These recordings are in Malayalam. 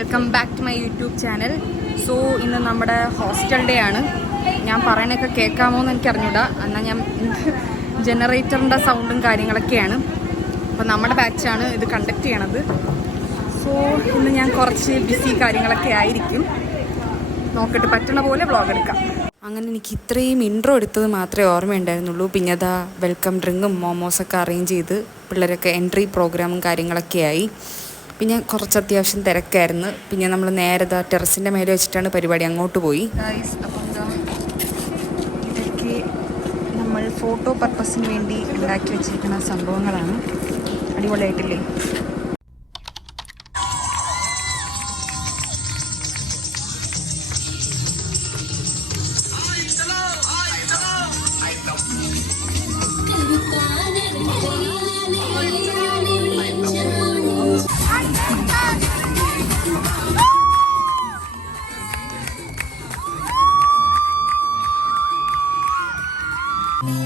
Welcome back to my YouTube channel. So ഇന്ന് നമ്മുടെ ഹോസ്റ്റൽ ഡേ ആണ്. ഞാൻ പറയണൊക്കെ കേൾക്കാമോ എന്ന് എനിക്ക് അറിഞ്ഞൂടാ. എന്നാൽ ഞാൻ ജനറേറ്ററിൻ്റെ സൗണ്ടും കാര്യങ്ങളൊക്കെയാണ്. അപ്പോൾ നമ്മുടെ ബാച്ചാണ് ഇത് കണ്ടക്ട് ചെയ്യണത്. സോ ഇന്ന് ഞാൻ കുറച്ച് ബിസി കാര്യങ്ങളൊക്കെ ആയിരിക്കും. നോക്കിയിട്ട് പറ്റുന്ന പോലെ വ്ളോഗ് എടുക്കാം. അങ്ങനെ എനിക്ക് ഇത്രയും ഇൻട്രോ എടുത്തത് മാത്രമേ ഓർമ്മയുണ്ടായിരുന്നുള്ളൂ. പിന്നെ അതാ വെൽക്കം ഡ്രിങ്കും മോമോസൊക്കെ അറേഞ്ച് ചെയ്ത് പിള്ളേരൊക്കെ എൻട്രി പ്രോഗ്രാമും കാര്യങ്ങളൊക്കെ ആയി. പിന്നെ കുറച്ച് അത്യാവശ്യം തിരക്കായിരുന്നു. പിന്നെ നമ്മൾ നേരെ ടെറസിൻ്റെ മേലെ വെച്ചിട്ടാണ് പരിപാടി, അങ്ങോട്ട് പോയി. അപ്പം ഇതൊക്കെ നമ്മൾ ഫോട്ടോ പർപ്പസിന് വേണ്ടി ഉണ്ടാക്കി വെച്ചിരിക്കുന്ന സംഭവങ്ങളാണ്. അടിപൊളിയായിട്ടില്ലേ?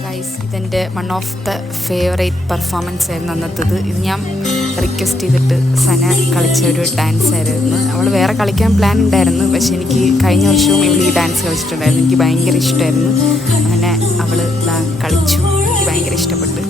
ഗൈസ്, ഇതെൻ്റെ one of the favourite performance ആയിരുന്നു അന്നത്തേത്. ഇത് ഞാൻ റിക്വസ്റ്റ് ചെയ്തിട്ട് സന കളിച്ച ഒരു ഡാൻസ് ആയിരുന്നു. അവൾ വേറെ കളിക്കാൻ പ്ലാൻ ഉണ്ടായിരുന്നു, പക്ഷെ എനിക്ക് കഴിഞ്ഞ വർഷവും ഇവൾ ഈ ഡാൻസ് കളിച്ചിട്ടുണ്ടായിരുന്നു. എനിക്ക് ഭയങ്കര ഇഷ്ടമായിരുന്നു. അങ്ങനെ അവൾ കളിച്ചു. എനിക്ക് ഭയങ്കര ഇഷ്ടപ്പെട്ടു.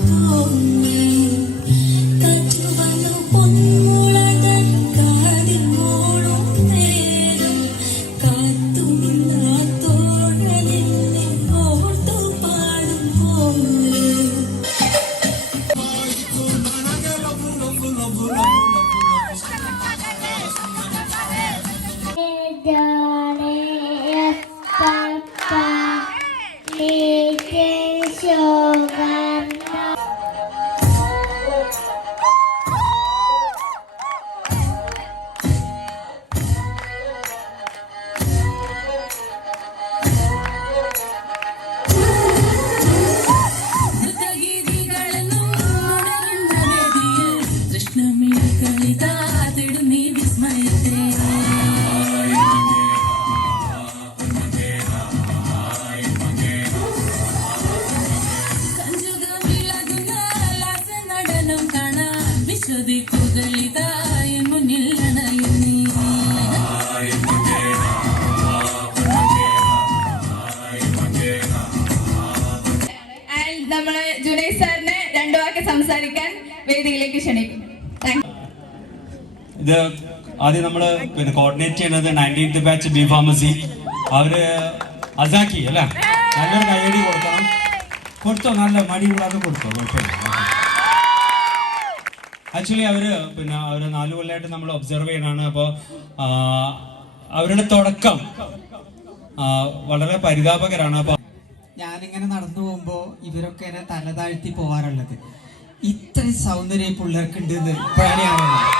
നമ്മള് ജുനൈദ് സാറിനെ രണ്ടു വാക്ക് സംസാരിക്കാൻ വേദിയിലേക്ക് ക്ഷണിക്കും. ഇത് ആദ്യം നമ്മള് കോർഡിനേറ്റ് ചെയ്യുന്നത് 19th ബാച്ച് ബി ഫാർമസി. അവര് അസാക്കി അല്ലേ, നല്ലൊരു കൈയടി കൊടുക്കണം. കൊടുത്തോ, നല്ല മടി കൂടാതെ കൊടുത്തോ, കുഴപ്പമില്ല. ആക്ച്വലി അവര് അവര് 4 കൊല്ലമായിട്ട് നമ്മൾ ഒബ്സർവ് ചെയ്യണാണ്. അപ്പോൾ അവരുടെ തുടക്കം വളരെ പരിതാപകരാണ്. അപ്പൊ ഞാനിങ്ങനെ നടന്നു പോകുമ്പോ ഇവരൊക്കെ എന്നെ തല താഴ്ത്തി പോവാറുള്ളത്. ഇത്ര സൗന്ദര്യം പിള്ളേർക്ക് ഉണ്ട് ഇപ്പോഴാണ് അറിയുന്നത്.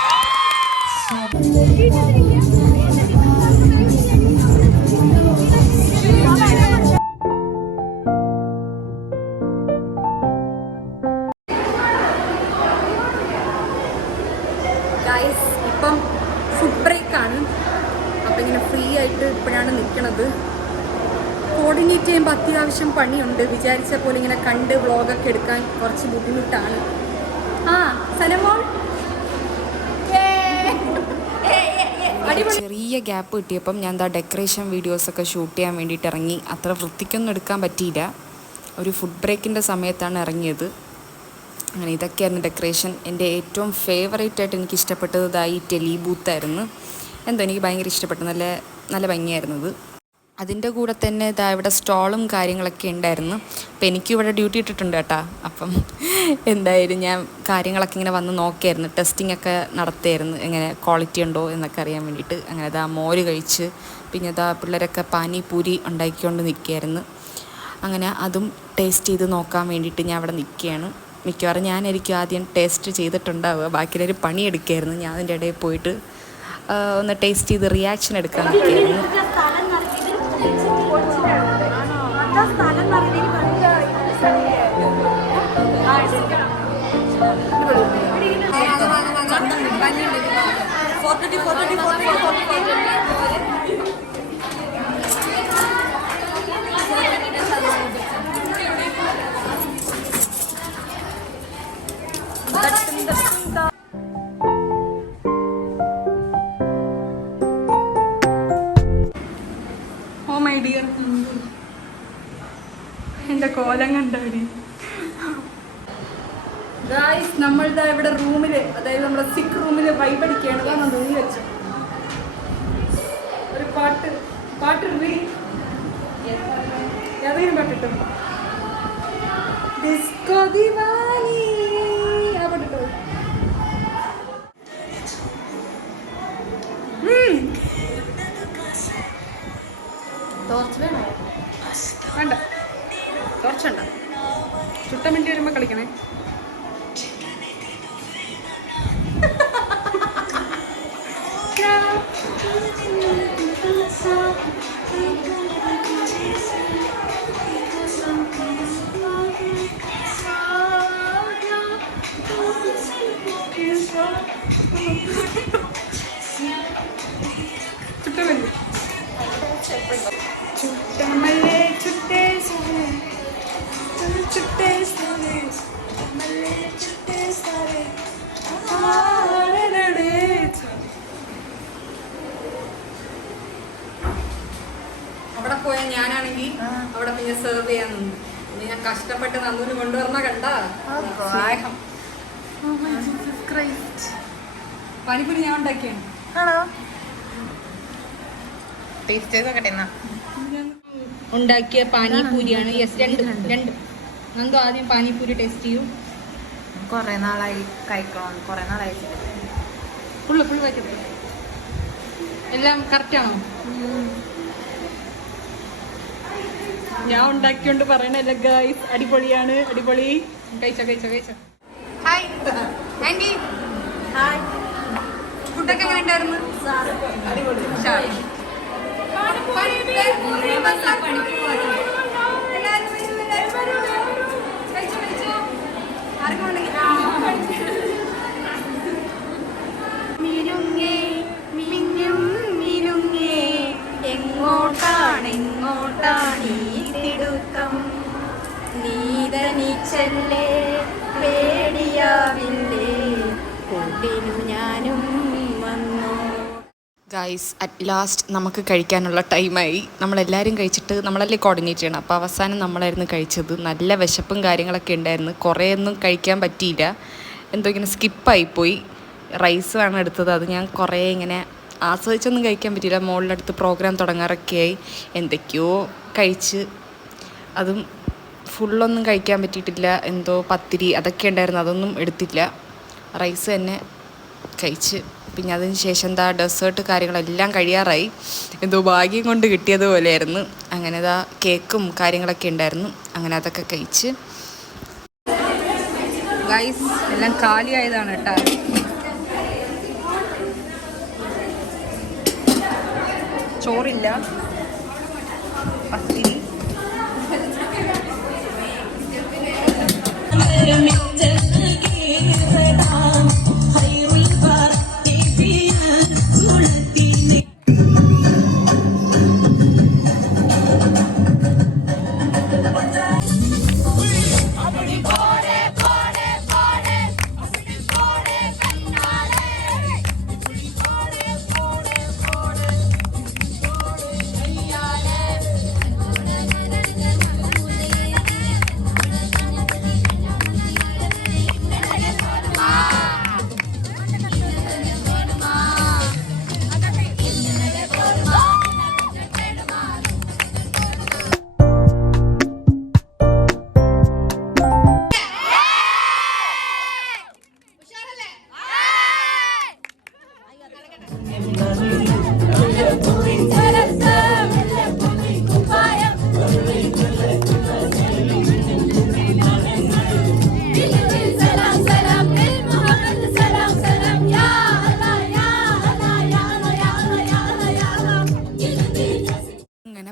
ഗൈസ്, ഇപ്പം ഫുഡ് ബ്രേക്കാണ്. അപ്പം ഇങ്ങനെ ഫ്രീ ആയിട്ട് ഇപ്പോഴാണ് നിൽക്കണത്. കോർഡിനേറ്റ് ചെയ്യുമ്പോൾ അത്യാവശ്യം പണിയുണ്ട്. വിചാരിച്ച പോലെ ഇങ്ങനെ കണ്ട് വ്ളോഗൊക്കെ എടുക്കാൻ കുറച്ച് ബുദ്ധിമുട്ടാണ്. സനമോൾ ചെറിയ ഗ്യാപ്പ് കിട്ടിയപ്പം ഞാൻ ഡെക്കറേഷൻ വീഡിയോസൊക്കെ ഷൂട്ട് ചെയ്യാൻ വേണ്ടിയിട്ട് ഇറങ്ങി. അത്ര വൃത്തിക്കൊന്നും എടുക്കാൻ പറ്റിയില്ല. ഒരു ഫുഡ് ബ്രേക്കിൻ്റെ സമയത്താണ് ഇറങ്ങിയത്. അങ്ങനെ ഇതൊക്കെയായിരുന്നു ഡെക്കറേഷൻ. എൻ്റെ ഏറ്റവും ഫേവറേറ്റ് ആയിട്ട് എനിക്ക് ഇഷ്ടപ്പെട്ടത് ഈ ടെലി ബൂത്തായിരുന്നു. എന്തോ എനിക്ക് ഭയങ്കര ഇഷ്ടപ്പെട്ടു. നല്ല നല്ല ഭംഗിയായിരുന്നത്. അതിൻ്റെ കൂടെ തന്നെ ഇവിടെ സ്റ്റോളും കാര്യങ്ങളൊക്കെ ഉണ്ടായിരുന്നു. അപ്പോൾ എനിക്കിവിടെ ഡ്യൂട്ടി ഇട്ടിട്ടുണ്ട് കേട്ടോ. അപ്പം എന്തായാലും ഞാൻ കാര്യങ്ങളൊക്കെ ഇങ്ങനെ വന്ന് നോക്കിയായിരുന്നു. ടെസ്റ്റിംഗ് ഒക്കെ നടത്തിയായിരുന്നു, എങ്ങനെ ക്വാളിറ്റി ഉണ്ടോ എന്നൊക്കെ അറിയാൻ വേണ്ടിയിട്ട്. അങ്ങനെ മോര് കഴിച്ച് പിന്നെ പിള്ളേരൊക്കെ പാനിപൂരി ഉണ്ടാക്കിക്കൊണ്ട് നിൽക്കുകയായിരുന്നു. അങ്ങനെ അതും ടേസ്റ്റ് ചെയ്ത് നോക്കാൻ വേണ്ടിയിട്ട് ഞാൻ അവിടെ നിൽക്കുകയാണ്. മിക്കവാറും ഞാനായിരിക്കും ആദ്യം ടേസ്റ്റ് ചെയ്തിട്ടുണ്ടാവുക. ബാക്കിയുള്ളവർ പണിയെടുക്കുകയായിരുന്നു. ഞാൻ അതിൻ്റെ ഇടയിൽ പോയിട്ട് ഒന്ന് ടേസ്റ്റ് ചെയ്ത് റിയാക്ഷൻ എടുക്കാൻ നിൽക്കുകയായിരുന്നു. കോലം കണ്ടാടി ഗായ്സ്. നമ്മളുടെ ഇവിടെ റൂമില്, അതായത് നമ്മുടെ സിക്ക് റൂമില് വൈബടിക്കുകയാണ്. അതാണ് തുണി വെച്ചു ഒരു പാട്ട് ഏതെങ്കിലും പാട്ടിട്ടോ. ഡിസ്കോ ദിവാലി ആ പാട്ടിട്ടോ. ടോർച്ച് വേണോ? വേണ്ട, ടോർച്ച് വേണ്ട. ചുട്ട മിണ്ടി വരുമ്പോ കളിക്കണേ. ചുട്ടമല്ലേ ചുട്ടമല്ലേ ചുട്ടേ ചുട്ടേ അവിടെ പോയ ഞാനാണെങ്കിൽ അവിടെ പിന്നെ സെർവ് ചെയ്യാൻ നിന്നു. പിന്നെ ഞാൻ കഷ്ടപ്പെട്ട് നന്നൂര് കൊണ്ടുവരണ കണ്ട പാനിപ്പൂരി ഞാൻ ഉണ്ടാക്കിയാണ്. ഉണ്ടാക്കിയ പാനിപൂരിയാണ്. യെസ്, രണ്ട് നന്ദു ആദ്യം പാനിപൂരി ടേസ്റ്റ് ചെയ്യും. കൊറേ നാളായി കഴിക്കണം, കൊറേ നാളായി. ഫുൾ വയ്ക്കട്ടെ. എല്ലാം കറക്റ്റ് ആണോ? ഞാൻ ഉണ്ടാക്കിയോണ്ട് പറയണല്ല ഗായ്സ്. അടിപൊളിയാണ്, അടിപൊളി. കഴിച്ചോ. Hi aunty. ഹായ്. ഫുഡൊക്കെ എങ്ങനെ ഉണ്ടായിരുന്നു? എങ്ങോട്ടാണ് ഈ തിടുക്കം, നീതനിച്ചല്ലേ പേടിയാവില്ലേ, കൊണ്ടിനു ഞാനും വന്നു. ഗായ്സ്, അറ്റ് ലാസ്റ്റ് നമുക്ക് കഴിക്കാനുള്ള ടൈമായി. നമ്മളെല്ലാവരും കഴിച്ചിട്ട് നമ്മളല്ലേ കോർഡിനേറ്റ് ചെയ്യണം. അപ്പോൾ അവസാനം നമ്മളായിരുന്നു കഴിച്ചത്. നല്ല വിശപ്പും കാര്യങ്ങളൊക്കെ ഉണ്ടായിരുന്നു. കുറേയൊന്നും കഴിക്കാൻ പറ്റിയില്ല, എന്തോ ഇങ്ങനെ സ്കിപ്പായിപ്പോയി. റൈസ് ആണ് എടുത്തത്. അത് ഞാൻ കുറേ ഇങ്ങനെ ആസ്വദിച്ചൊന്നും കഴിക്കാൻ പറ്റിയില്ല. മോളിലടുത്ത് പ്രോഗ്രാം തുടങ്ങാറൊക്കെയായി. എന്തൊക്കെയോ കഴിച്ച്, അതും ഫുള്ളൊന്നും കഴിക്കാൻ പറ്റിയിട്ടില്ല. എന്തോ പത്തിരി അതൊക്കെ ഉണ്ടായിരുന്നു, അതൊന്നും എടുത്തില്ല. റൈസ് തന്നെ കഴിച്ച്. പിന്നെ അതിന് ശേഷം എന്താ ഡെസേർട്ട് കാര്യങ്ങളെല്ലാം കഴിയാറായി. എന്തോ ഭാഗ്യം കൊണ്ട് കിട്ടിയതുപോലെയായിരുന്നു. അങ്ങനെ ഇതാ കേക്കും കാര്യങ്ങളൊക്കെ ഉണ്ടായിരുന്നു. അങ്ങനെ അതൊക്കെ കഴിച്ച് ഗൈസ് എല്ലാം കാലിയായതാണ് കേട്ടോ. ചോറില്ല, പത്തിരി.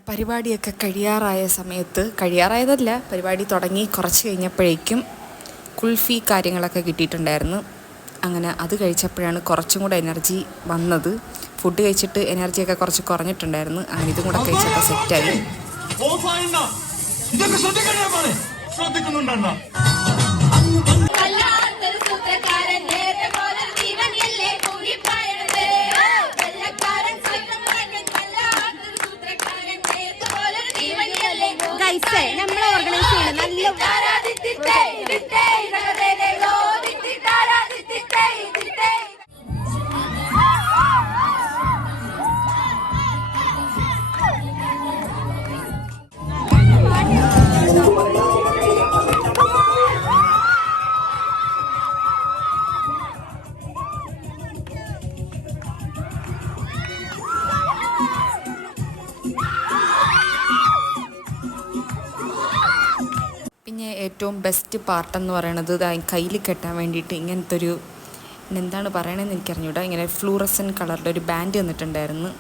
പരിപാടിയൊക്കെ കഴിയാറായ സമയത്ത്, കഴിയാറായതല്ല, പരിപാടി തുടങ്ങി കുറച്ച് കഴിഞ്ഞപ്പോഴേക്കും കുൽഫി കാര്യങ്ങളൊക്കെ കിട്ടിയിട്ടുണ്ടായിരുന്നു. അങ്ങനെ അത് കഴിച്ചപ്പോഴാണ് കുറച്ചും കൂടെ എനർജി വന്നത്. ഫുഡ് കഴിച്ചിട്ട് എനർജിയൊക്കെ കുറച്ച് കുറഞ്ഞിട്ടുണ്ടായിരുന്നു. അങ്ങനെ ഇതും കൂടെ കഴിച്ചപ്പോൾ സെറ്റായി. നമ്മളെ ഓർഗനൈസ് ചെയ്യണം. ഏറ്റവും ബെസ്റ്റ് പാർട്ടെന്ന് പറയണത് കയ്യിൽ കെട്ടാൻ വേണ്ടിയിട്ട് ഇങ്ങനത്തെ ഒരു എന്താണ് പറയണമെന്ന് എനിക്കറിഞ്ഞൂടാ, ഇങ്ങനെ ഫ്ലൂറസൻ കളറിൻ്റെ ഒരു ബാൻഡ് തന്നിട്ടുണ്ടായിരുന്നു.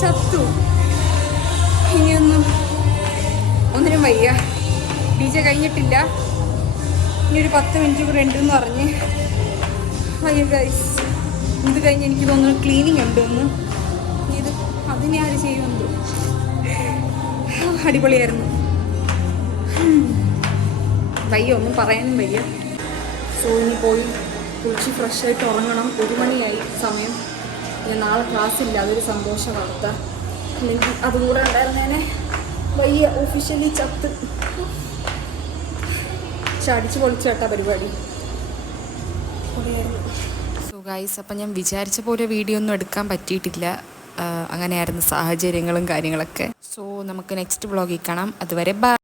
ചത്തു. ഇനിയൊന്നും ഒന്നിനും വയ്യ. DJ കഴിഞ്ഞിട്ടില്ല, ഇനി ഒരു 10 മിനിറ്റ് കൂടെ ഉണ്ടെന്ന് പറഞ്ഞ് വയ്യ ഗൈസ്. ഇത് കഴിഞ്ഞ് എനിക്ക് തോന്നുന്നു ക്ലീനിങ് ഉണ്ട് ഒന്ന്. ഇത് അതിനെ ആര് ചെയ്യുമെന്തോ. അടിപൊളിയായിരുന്നു. വയ്യ, ഒന്നും പറയാനും വയ്യ. സോ ഇനി പോയി കുളിച്ച് ഫ്രഷായിട്ട് ഉറങ്ങണം. 1 മണിയായി സമയം. നാളെ ക്ലാസ് ഇല്ല, അതൊരു സന്തോഷ വാർത്ത. അല്ലെങ്കിൽ അതും കൂടെ ഉണ്ടായിരുന്നേനെ. വയ്യ, ഒഫീഷ്യലി ചത്ത്. ചടിച്ച് പൊളിച്ച് കേട്ടാ പരിപാടി. സോ ഗൈസ്, അപ്പം ഞാൻ വിചാരിച്ച പോലെ വീഡിയോ ഒന്നും എടുക്കാൻ പറ്റിയിട്ടില്ല. അങ്ങനെയായിരുന്നു സാഹചര്യങ്ങളും കാര്യങ്ങളൊക്കെ. സോ നമുക്ക് നെക്സ്റ്റ് വ്ളോഗിൽ കാണാം. അതുവരെ ബൈ.